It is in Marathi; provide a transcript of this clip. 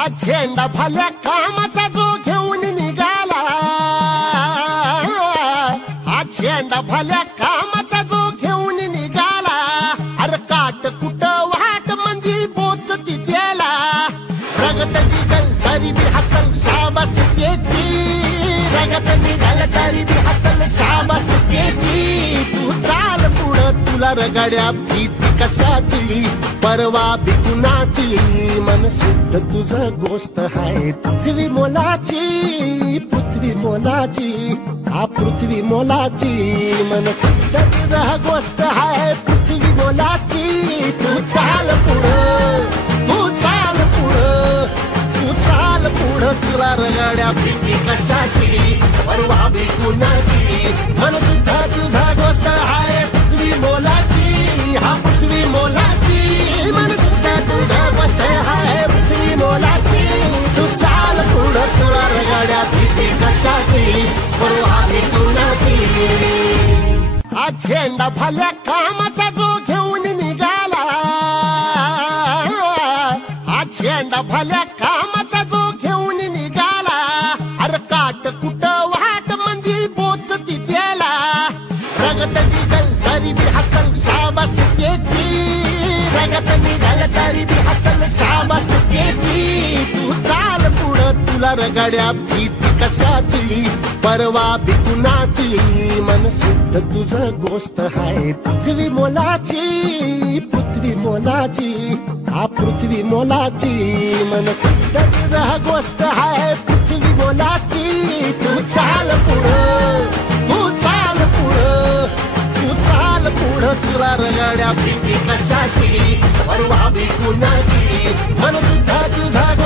हा झेंडा भल्या कामाचा जो घेऊन निघाला, हा झेंडा भल्या कामाचा जो घेऊन निघाला, अरे काट कुट वाट मंदी पोचती त्याला, रगत निघल तरी बी हसल शाबास त्याची, रगत निघल तरी बी हसल शाबास त्याची, तू चाल पुढं तुला रगड्या भीती कशाची, परवा बी कुणाची, मन शुद्ध तुझं गोष्ट आहे पृथ्वी मोलाची, पृथ्वी मोलाची, हा पृथ्वी मोलाची, मन शुद्ध तुझं गोष्ट आहे पृथ्वी मोलाची, तू चाल पुढं, तू चाल पुढं, तू चाल पुढं तुला रगड्या भीती कशाची, परवा बी कुणाची, मन शुद्ध तुझं गोष्ट आहे पृथ्वी मोलाची, हा पृथ्वी मोलाची, मन शुद्ध तुझं गोष्ट आहे पृथ्वी मोलाची, तू चाल पुढं तुला रगड्या भीती कशाची, परवा बी कुणाची. हा झेंडा भल्या कामाचा जो घेऊन निघाला, हा झेंडा भल्या कामाचा जो घेऊन निघाला, अरे काट कुट वाट मंदी पोचती त्याला, रगत निघल तरी बी हसल शाबास त्याची, रगत निघल तरी बी हसल शाबास त्याची, तू चाल पुढं तुला रगड्या भीती कशाची, परवा बी कुणाची, मन शुद्ध तुझं गोष्ट आहे पृथ्वी मोलाची, पृथ्वी मोलाची, हा पृथ्वी मोलाची, मन शुद्ध तुझं गोष्ट आहे पृथ्वी मोलाची, तू चाल पुढं, तू चाल पुढं, तू चाल पुढं तुला रगड्या भीती कशाची, परवा बी कुणाची, मन शुद्ध तुझं